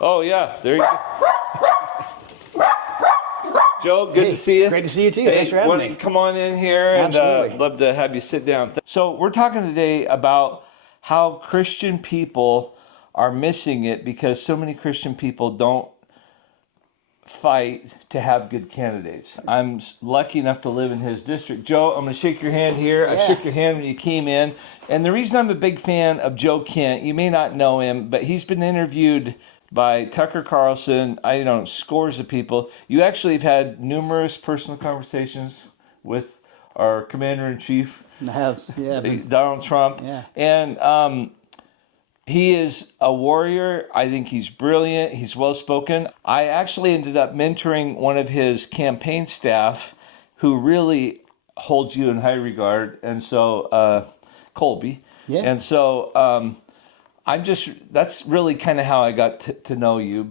Oh, yeah. There you go. Joe, good to see you. Great to see you too. Thanks for having me. Come on in here, and love to have you sit down. So we're talking today about how Christian people are missing it because so many Christian people don't fight to have good candidates. I'm lucky enough to live in his district. Joe, I'm going to shake your hand here. Yeah. I shook your hand when you came in. And the reason I'm a big fan of Joe Kent, you may not know him, but he's been interviewed by Tucker Carlson, scores of people. You actually have had numerous personal conversations with our commander-in-chief, Donald Trump. Yeah. And he is a warrior. I think he's brilliant. He's well-spoken. I actually ended up mentoring one of his campaign staff who really holds you in high regard. And so, Colby. Yeah. And so, that's really kind of how I got to know you.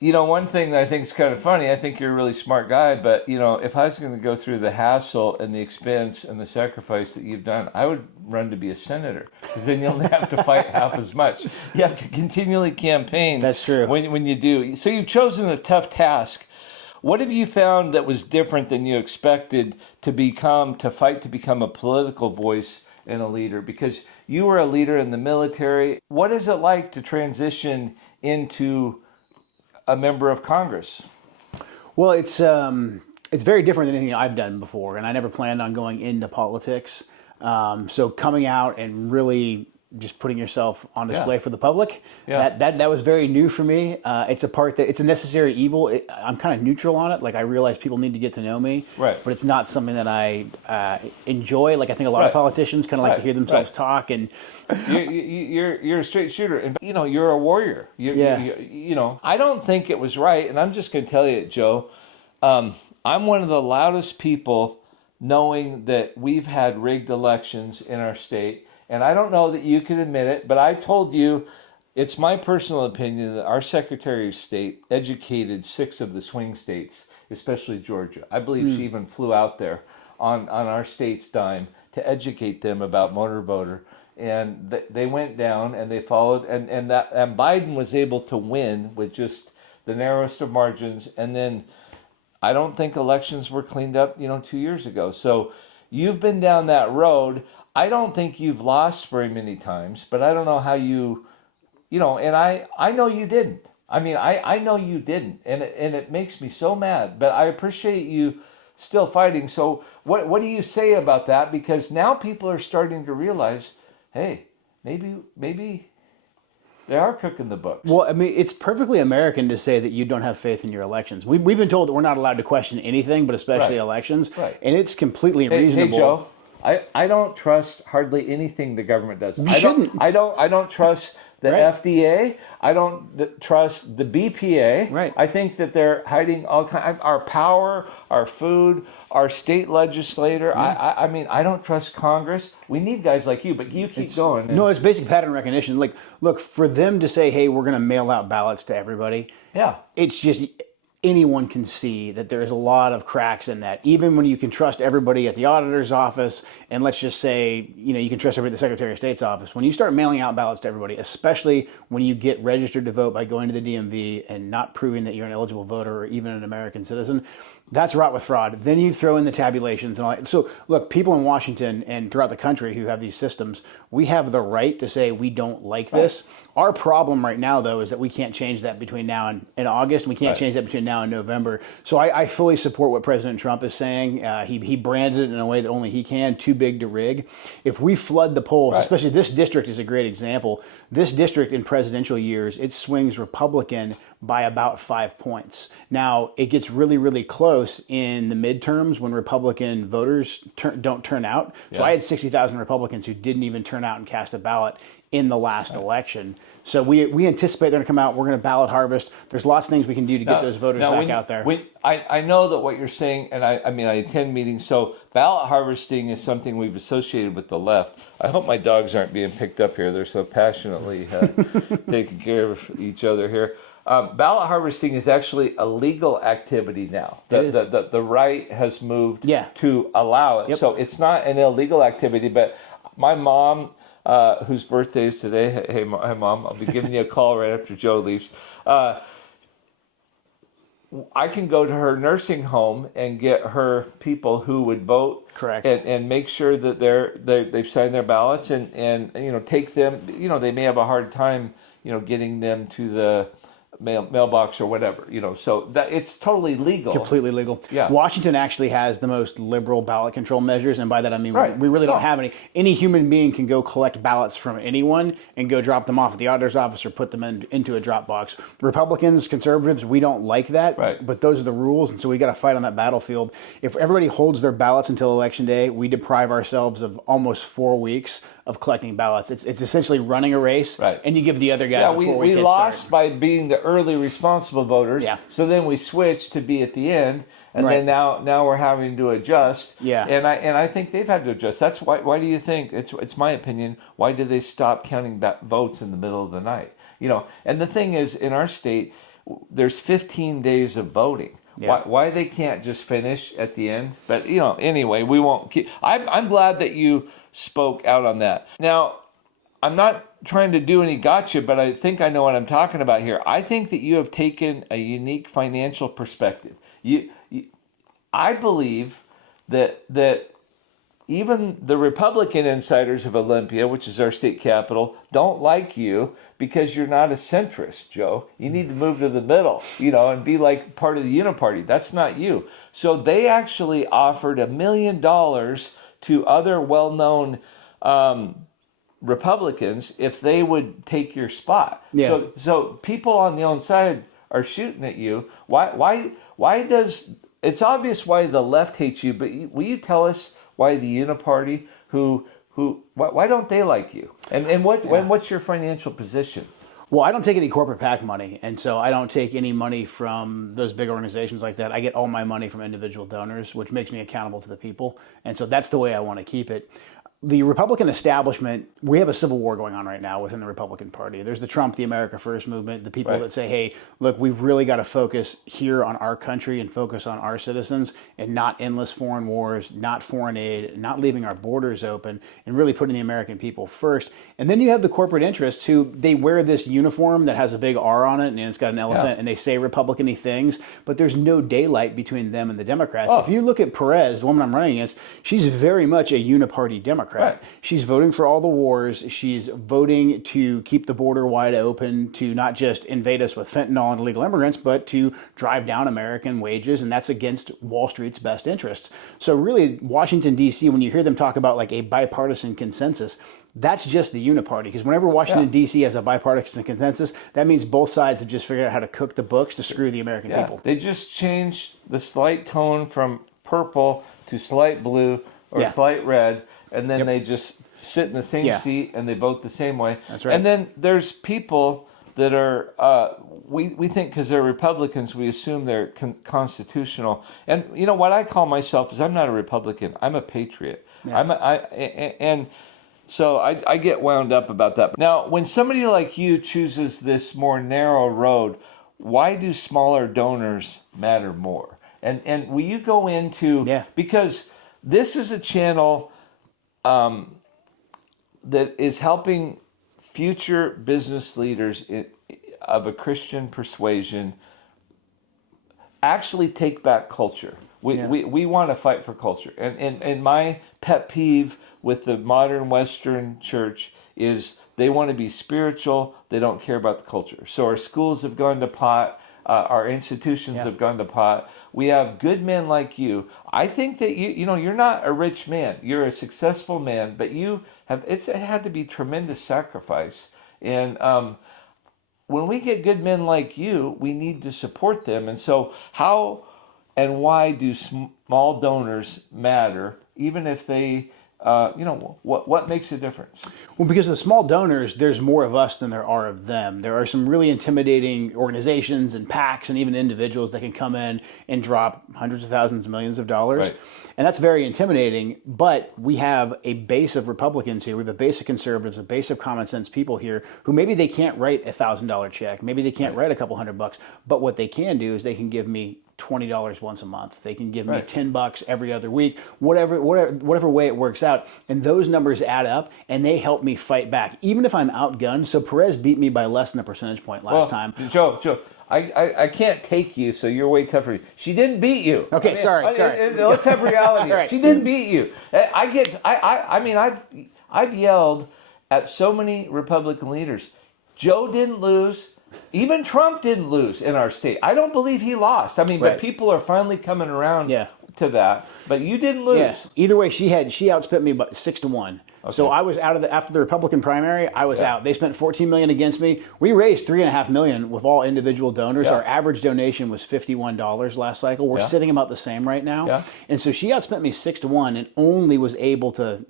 You know, one thing that I think is kind of funny, I think you're a really smart guy, but, if I was going to go through the hassle and the expense and the sacrifice that you've done, I would run to be a senator, because then you'll have to fight half as much. You have to continually campaign. That's true. When you do. So you've chosen a tough task. What have you found that was different than you expected to fight to become a political voice and a leader? Because you were a leader in the military. What is it like to transition into a member of Congress? Well, it's very different than anything I've done before, and I never planned on going into politics. So coming out and really just putting yourself on display for the public, that was very new for me. It's a necessary evil. I'm kind of neutral on it. Like, I realize people need to get to know me, right? But it's not something that I enjoy. Like, I think a lot of politicians kind of like to hear themselves talk, and you're a straight shooter, and you're a warrior. I don't think it was right, and I'm just going to tell you, Joe. I'm one of the loudest people knowing that we've had rigged elections in our state. And I don't know that you can admit it, but I told you, it's my personal opinion that our Secretary of State educated 6 of the swing states, especially Georgia. I believe she even flew out there on our state's dime to educate them about motor voter. And they went down and they followed, and Biden was able to win with just the narrowest of margins. And then I don't think elections were cleaned up, 2 years ago. So you've been down that road. I don't think you've lost very many times, but I don't know how and I know you didn't. I mean, I know you didn't, and it makes me so mad, but I appreciate you still fighting. So what do you say about that? Because now people are starting to realize, hey, maybe they are cooking the books. Well, I mean, it's perfectly American to say that you don't have faith in your elections. We've been told that we're not allowed to question anything, but especially elections. Right. And it's completely reasonable. Hey, Joe, I don't trust hardly anything the government does. You shouldn't. I don't trust the FDA. I don't trust the BPA. Right. I think that they're hiding our power, our food, our state legislator. I mean, I don't trust Congress. We need guys like you, but you keep going. No, it's basic pattern recognition. Like, look, for them to say, hey, we're going to mail out ballots to everybody. Yeah. It's just, anyone can see that there's a lot of cracks in that. Even when you can trust everybody at the auditor's office, and let's just say, you can trust everybody at the Secretary of State's office. When you start mailing out ballots to everybody, especially when you get registered to vote by going to the DMV and not proving that you're an eligible voter or even an American citizen, that's wrought with fraud. Then you throw in the tabulations and all that. So look, people in Washington and throughout the country who have these systems, we have the right to say we don't like this. Our problem right now, though, is that we can't change that between now and August, and we can't change that between now and November. So I fully support what President Trump is saying. He branded it in a way that only he can, too big to rig. If we flood the polls, especially this district is a great example. This district in presidential years, it swings Republican by about 5 points. Now, it gets really, really close in the midterms when Republican voters don't turn out. So I had 60,000 Republicans who didn't even turn out and cast a ballot in the last election. So we anticipate they're going to come out. We're going to ballot harvest. There's lots of things we can do to get those voters back out there. I know that what you're saying, and I mean, I attend meetings, so ballot harvesting is something we've associated with the left. I hope my dogs aren't being picked up here. They're so passionately taking care of each other here. Ballot harvesting is actually a legal activity now. The right has moved to allow it. So it's not an illegal activity, but my mom whose birthday is today. Hey, Mom, I'll be giving you a call right after Joe leaves. I can go to her nursing home and get her people who would vote. Correct. And make sure that they've signed their ballots and take them. They may have a hard time getting them to the mailbox or whatever, so that it's totally legal. Completely legal. Yeah. Washington actually has the most liberal ballot control measures, and by that I mean right. we really don't have any. Any human being can go collect ballots from anyone and go drop them off at the auditor's office or put them into a drop box. Republicans, conservatives, we don't like that, right. But those are the rules, and so we got to fight on that battlefield. If everybody holds their ballots until Election Day, we deprive ourselves of almost 4 weeks of collecting ballots. It's essentially running a race, right. And you give the other guys a 4-week we head lost start. by being the early responsible voters. Yeah. So then we switched to be at the end, and right. then now we're having to adjust. Yeah. And I think they've had to adjust. That's why do you think it's my opinion? Why did they stop counting votes in the middle of the night? And the thing is, in our state, there's 15 days of voting. Yeah. Why they can't just finish at the end? But anyway, we won't keep. I'm glad that you spoke out on that. Now, I'm not trying to do any gotcha, but I think I know what I'm talking about here. I think that you have taken a unique financial perspective. I believe that even the Republican insiders of Olympia, which is our state capital, don't like you because you're not a centrist, Joe. You need to move to the middle, and be like part of the Uniparty. That's not you. So they actually offered $1 million to other well-known Republicans if they would take your spot. Yeah. So people on the own side are shooting at you. Why does it's obvious why the left hates you, but will you tell us why the Uniparty why don't they like you? And what's your financial position? Well, I don't take any corporate PAC money, and so I don't take any money from those big organizations like that. I get all my money from individual donors, which makes me accountable to the people, and so that's the way I want to keep it. The Republican establishment, we have a civil war going on right now within the Republican Party. There's the Trump, the America First movement, the people right. that say, hey, look, we've really got to focus here on our country and focus on our citizens and not endless foreign wars, not foreign aid, not leaving our borders open, and really putting the American people first. And then you have the corporate interests who, they wear this uniform that has a big R on it and it's got an elephant, yeah. And they say Republican-y things, but there's no daylight between them and the Democrats. If you look at Perez, the woman I'm running against, she's very much a uniparty Democrat. Right. She's voting for all the wars. She's voting to keep the border wide open, to not just invade us with fentanyl and illegal immigrants, but to drive down American wages, and that's against Wall Street's best interests. So really, Washington, D.C., when you hear them talk about like a bipartisan consensus, that's just the uniparty. Because whenever Washington, D.C. has a bipartisan consensus, that means both sides have just figured out how to cook the books to screw the American people. They just changed the slight tone from purple to slight blue or slight red, and then they just sit in the same seat and they vote the same way. That's right. And then there's people that are, we think because they're Republicans, we assume they're constitutional. And what I call myself is I'm not a Republican. I'm a patriot. Yeah. So I get wound up about that. Now, when somebody like you chooses this more narrow road, why do smaller donors matter more? And will you go into, because this is a channel that is helping future business leaders of a Christian persuasion actually take back culture. We want to fight for culture. And my pet peeve with the modern Western church is they want to be spiritual. They don't care about the culture. So our schools have gone to pot. Our institutions have gone to pot. We have good men like you. I think that you're not a rich man. You're a successful man, but it had to be tremendous sacrifice. And when we get good men like you, we need to support them. And so how and why do small donors matter, even if they what makes a difference? Well, because of the small donors, there's more of us than there are of them. There are some really intimidating organizations and PACs and even individuals that can come in and drop hundreds of thousands of millions of dollars. Right. And that's very intimidating. But we have a base of Republicans here. We have a base of conservatives, a base of common sense people here who maybe they can't write $1,000 check. Maybe they can't write a couple $100. But what they can do is they can give me $20 once a month. They can give me $10 every other week, whatever way it works out. And those numbers add up, and they help me fight back, even if I'm outgunned. So Perez beat me by less than a percentage point last time. Joe, I can't take you, so you're way tougher. She didn't beat you. Okay, sorry. Let's have reality. Right. She didn't beat you. I've yelled at so many Republican leaders. Joe didn't lose. Even Trump didn't lose in our state. I don't believe he lost. I mean, but people are finally coming around to that. But you didn't lose. Yeah. Either way, she outspent me by 6-1. Okay. So I was out after the Republican primary. I was out. They spent $14 million against me. We raised $3.5 million with all individual donors. Yeah. Our average donation was $51 last cycle. We're sitting about the same right now. Yeah. And so she outspent me 6-1 and only was able to,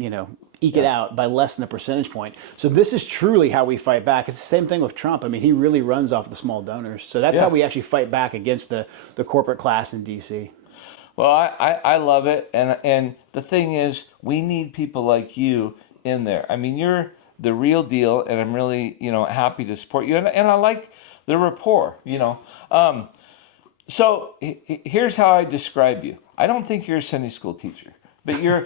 eke it out by less than a percentage point. So this is truly how we fight back. It's the same thing with Trump. I mean, he really runs off the small donors. So that's how we actually fight back against the corporate class in D.C. Well, I love it. And the thing is, we need people like you in there. I mean, you're the real deal, and I'm really, happy to support you. And I like the rapport, So here's how I describe you. I don't think you're a Sunday school teacher. But you're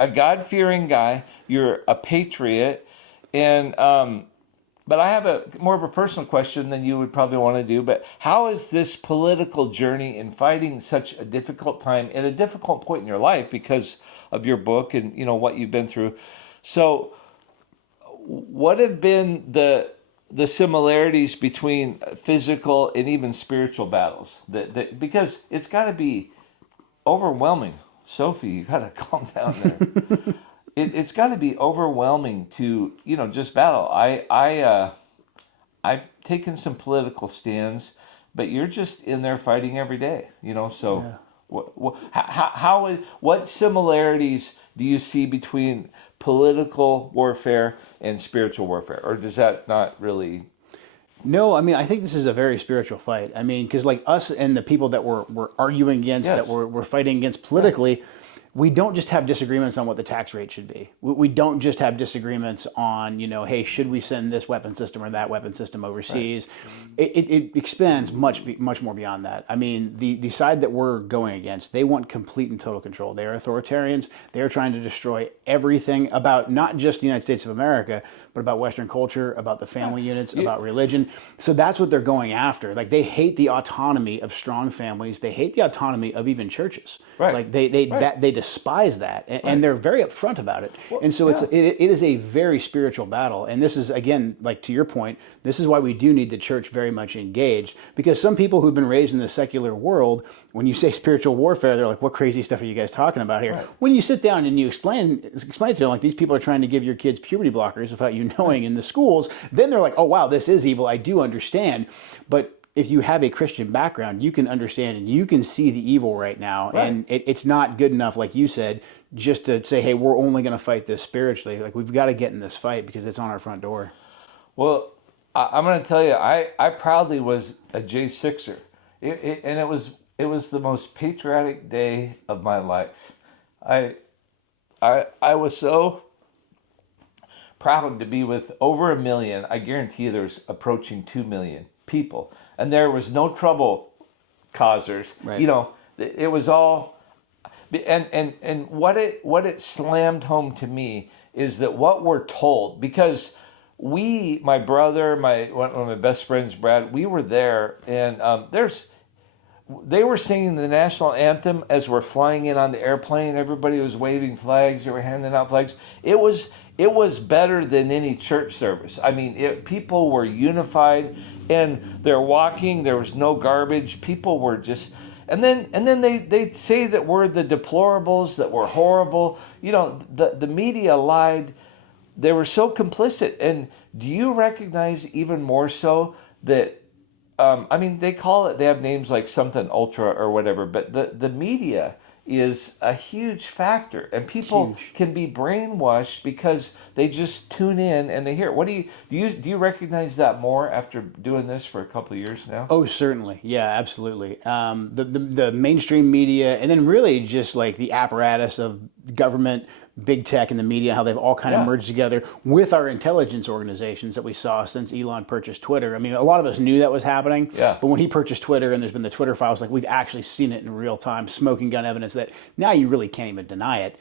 a God-fearing guy. You're a patriot, and but I have more of a personal question than you would probably want to do. But how is this political journey in fighting such a difficult time at a difficult point in your life because of your book and what you've been through? So, what have been the similarities between physical and even spiritual battles? Because it's got to be overwhelming. Sophie, you got to calm down there. It's got to be overwhelming to, just battle. I've taken some political stands, but you're just in there fighting every day, So, what similarities do you see between political warfare and spiritual warfare, or does that not really? No, I mean, I think this is a very spiritual fight. I mean, because like us and the people that we're arguing against, that we're fighting against politically, we don't just have disagreements on what the tax rate should be. We don't just have disagreements on, hey, should we send this weapon system or that weapon system overseas? Right. It expands much more beyond that. I mean, the side that we're going against, they want complete and total control. They are authoritarians. They are trying to destroy everything about not just the United States of America, but about Western culture, about the family units, about religion. So that's what they're going after. Like, they hate the autonomy of strong families. They hate the autonomy of even churches. Right. Like they despise that, and they're very upfront about it. Well, and so it is a very spiritual battle. And this is, again, like to your point, this is why we do need the church very much engaged, because some people who've been raised in the secular world, when you say spiritual warfare, they're like, what crazy stuff are you guys talking about here? Right. When you sit down and you explain it to them, like, these people are trying to give your kids puberty blockers without you knowing in the schools, then they're like, oh, wow, this is evil. I do understand. But if you have a Christian background, you can understand and you can see the evil right now. Right. And it's not good enough, like you said, just to say, hey, we're only going to fight this spiritually. Like, we've got to get in this fight because it's on our front door. Well, I'm going to tell you, I proudly was a J6er. And it was the most patriotic day of my life. I was so proud to be with over 1 million. I guarantee you there's approaching 2 million people. And there was no trouble causers. Right. It was all, and what it slammed home to me is that what we're told, because my brother, one of my best friends, Brad, we were there, and they were singing the national anthem as we're flying in on the airplane. Everybody was waving flags. They were handing out flags. It was better than any church service. I mean, people were unified, and they're walking. There was no garbage. People were just, and then they say that we're the deplorables, that we're horrible. The media lied. They were so complicit. And do you recognize even more so that? They call it, they have names like something ultra or whatever, but the media is a huge factor, and people can be brainwashed because they just tune in and they hear. What do you recognize that more after doing this for a couple of years now? Oh, certainly. Yeah, absolutely. The mainstream media, and then really just like the apparatus of government big tech and the media, how they've all kind of merged together with our intelligence organizations that we saw since Elon purchased Twitter. I mean, a lot of us knew that was happening, but when he purchased Twitter and there's been the Twitter files, like we've actually seen it in real time, smoking gun evidence that now you really can't even deny it.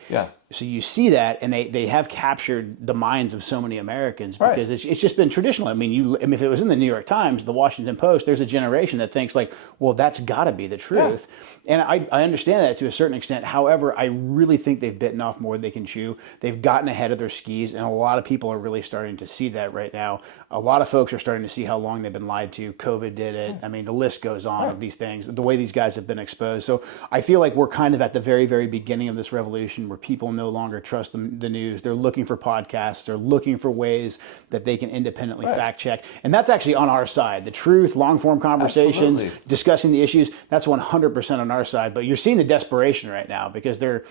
So you see that, and they have captured the minds of so many Americans because it's just been traditional. I mean, if it was in the New York Times, the Washington Post, there's a generation that thinks like, well, that's got to be the truth. And I understand that to a certain extent. However, I really think they've bitten off more than they can chew. They've gotten ahead of their skis, and a lot of people are really starting to see that right now. A lot of folks are starting to see how long they've been lied to. COVID did it. I mean, the list goes on of these things, the way these guys have been exposed. So I feel like we're kind of at the very, very beginning of this revolution where people no longer trust the news. They're looking for podcasts. They're looking for ways that they can independently fact check. And that's actually on our side. The truth, long form conversations, discussing the issues, that's 100% on our side. But you're seeing the desperation right now because they're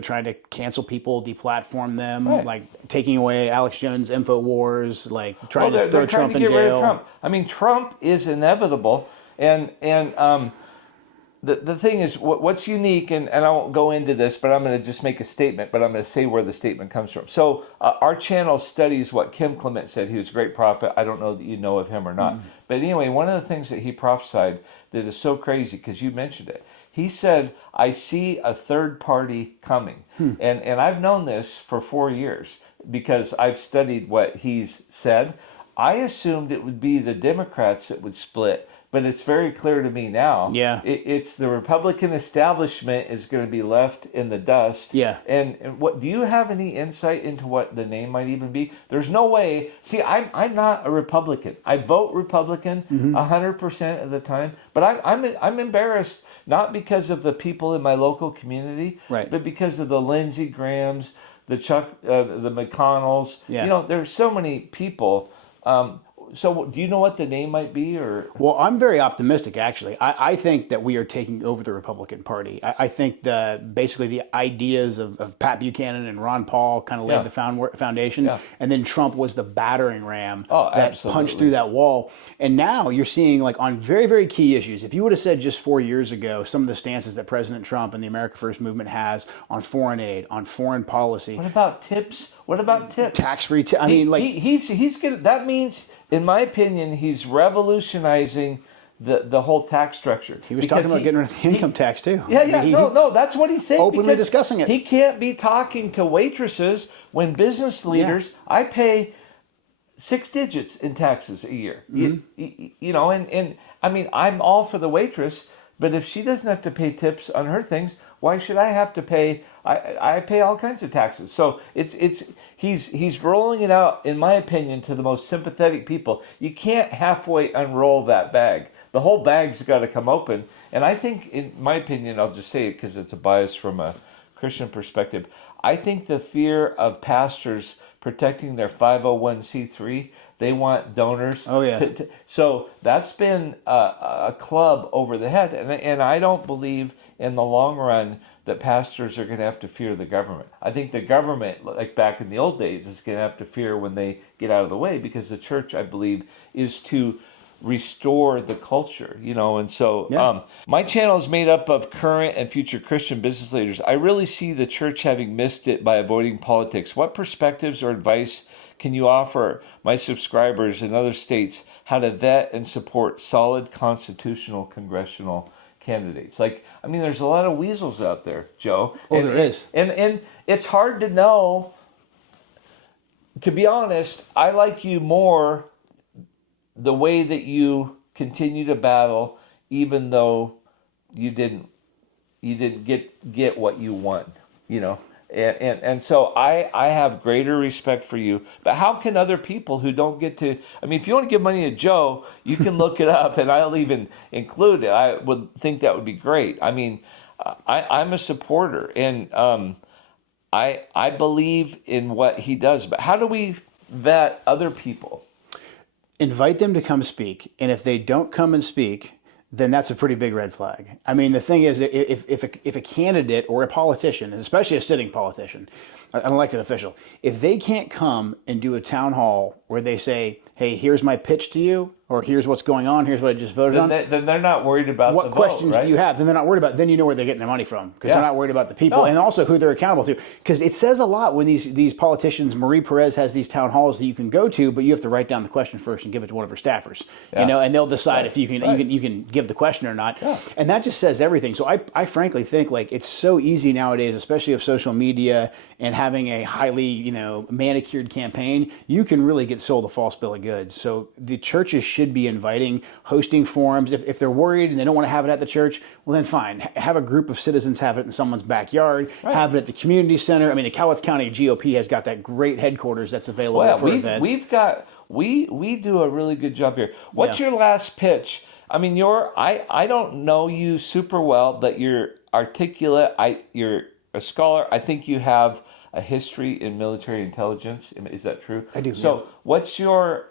trying to cancel people, deplatform them, like taking away Alex Jones' InfoWars, like trying to throw Trump in jail. Rid of Trump. I mean, Trump is inevitable. And the thing is, what's unique, and I won't go into this, but I'm going to just make a statement, but I'm going to say where the statement comes from. So our channel studies what Kim Clement said. He was a great prophet. I don't know that you know of him or not. But anyway, one of the things that he prophesied that is so crazy, because you mentioned it, he said, I see a third party coming. And I've known this for 4 years because I've studied what he's said. I assumed it would be the Democrats that would split, but it's very clear to me now. It's the Republican establishment is going to be left in the dust. And what do you have any insight into what the name might even be? There's no way. See, I'm not a Republican. I vote Republican 100% of the time, but I'm embarrassed not because of the people in my local community, but because of the Lindsey Grahams, the the McConnells. There's so many people. So do you know what the name might be? Or well, I'm very optimistic, actually. I think that we are taking over the Republican Party. I think basically the ideas of Pat Buchanan and Ron Paul kind of laid the foundation, and then Trump was the battering ram that punched through that wall. And now you're seeing, like, on very, very key issues, if you would have said just 4 years ago some of the stances that President Trump and the America First movement has on foreign aid, on foreign policy. What about tips? Tax-free tips. I mean, like he's gonna. That means, in my opinion, he's revolutionizing the whole tax structure. He was talking about getting rid of the income tax too. No, that's what he's saying. Openly discussing it. He can't be talking to waitresses when business leaders. I pay 6 digits in taxes a year. And I mean, I'm all for the waitress, but if she doesn't have to pay tips on her things, why should I have to pay? I pay all kinds of taxes. So he's rolling it out, in my opinion, to the most sympathetic people. You can't halfway unroll that bag. The whole bag's got to come open. And I think, in my opinion, I'll just say it because it's a bias from a Christian perspective, I think the fear of pastors protecting their 501c3, they want donors. So that's been a club over the head. And I don't believe in the long run that pastors are going to have to fear the government. I think the government, like back in the old days, is going to have to fear when they get out of the way, because the church, I believe, is to restore the culture, and so my channel is made up of current and future Christian business leaders. I really see the church having missed it by avoiding politics. What perspectives or advice can you offer my subscribers in other states how to vet and support solid constitutional congressional candidates? Like, I mean, there's a lot of weasels out there, Joe. There is. And it's hard to know. To be honest, I like you more the way that you continue to battle, even though you didn't get what you want, and so I have greater respect for you. But how can other people who don't get to, I mean, if you want to give money to Joe, you can look it up, and I'll even include it. I would think that would be great. I mean, I'm a supporter, and I believe in what he does. But how do we vet other people? Invite them to come speak, and if they don't come and speak, then that's a pretty big red flag. I mean, the thing is, if a candidate or a politician, especially a sitting politician, an elected official, if they can't come and do a town hall where they say, hey, here's my pitch to you, or here's what's going on, here's what I just voted on. Then they're not worried about what the vote, questions right? do you have? Then they're not worried about. Then you know where they're getting their money from, because they're not worried about the people and also who they're accountable to. Because it says a lot when these politicians. Marie Perez has these town halls that you can go to, but you have to write down the question first and give it to one of her staffers. You know, and they'll decide if you can give the question or not. Yeah. And that just says everything. So I frankly think like it's so easy nowadays, especially with social media and having a highly manicured campaign, you can really get sold a false bill of goods. So the churches should be inviting, hosting forums. If they're worried and they don't want to have it at the church, well then fine. Have a group of citizens have it in someone's backyard. Right. Have it at the community center. I mean, the Cowlitz County GOP has got that great headquarters that's available for events. We do a really good job here. What's your last pitch? I mean, I don't know you super well, but you're articulate. You're a scholar. I think you have a history in military intelligence. Is that true? I do. So what's your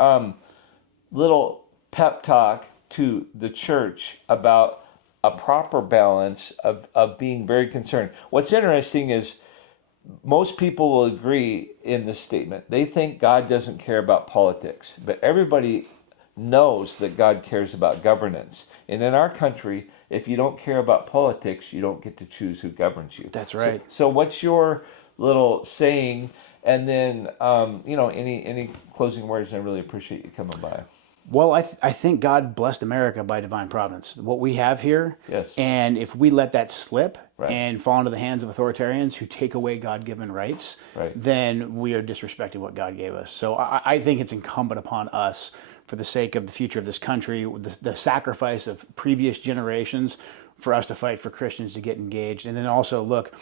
little pep talk to the church about a proper balance of being very concerned? What's interesting is most people will agree in this statement. They think God doesn't care about politics, but everybody knows that God cares about governance. And in our country, if you don't care about politics, you don't get to choose who governs you. That's right. So what's your little saying? And then, any closing words? I really appreciate you coming by. Well, I think God blessed America by divine providence. What we have here, yes. And if we let that slip and fall into the hands of authoritarians who take away God-given rights, then we are disrespecting what God gave us. So I think it's incumbent upon us, for the sake of the future of this country, the sacrifice of previous generations, for us to fight for Christians to get engaged. And then also, look,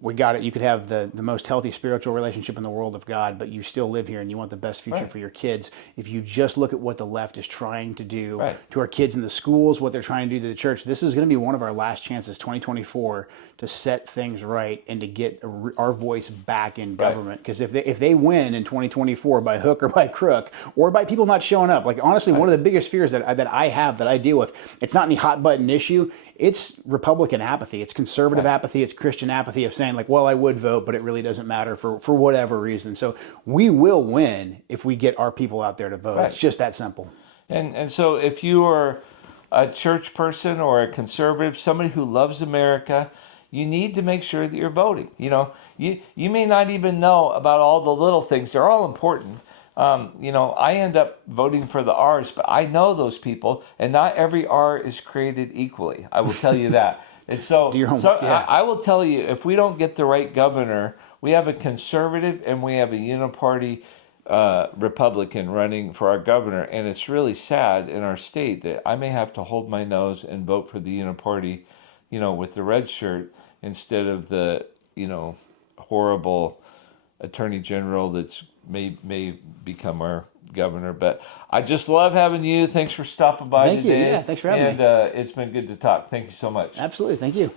we got it. You could have the most healthy spiritual relationship in the world of God, but you still live here and you want the best future for your kids. If you just look at what the left is trying to do to our kids in the schools, what they're trying to do to the church, this is going to be one of our last chances, 2024, to set things right and to get our voice back in government. Because if they win in 2024 by hook or by crook, or by people not showing up, like honestly, one of the biggest fears that I have, that I deal with, it's not any hot button issue. It's Republican apathy. It's conservative apathy. It's Christian apathy of saying like, well, I would vote, but it really doesn't matter for whatever reason. So we will win if we get our people out there to vote. It's just that simple. And so if you are a church person or a conservative, somebody who loves America, you need to make sure that you're voting. You may not even know about all the little things. They're all important. I end up voting for the R's, but I know those people, and not every R is created equally. I will tell you that. And so, I will tell you, if we don't get the right governor, we have a conservative and we have a uniparty Republican running for our governor, and it's really sad in our state that I may have to hold my nose and vote for the uniparty, with the red shirt instead of the, horrible attorney general that's may become our governor. But I just love having you. Thanks for stopping by today. Thank you. Yeah, thanks for having me. And it's been good to talk. Thank you so much. Absolutely. Thank you.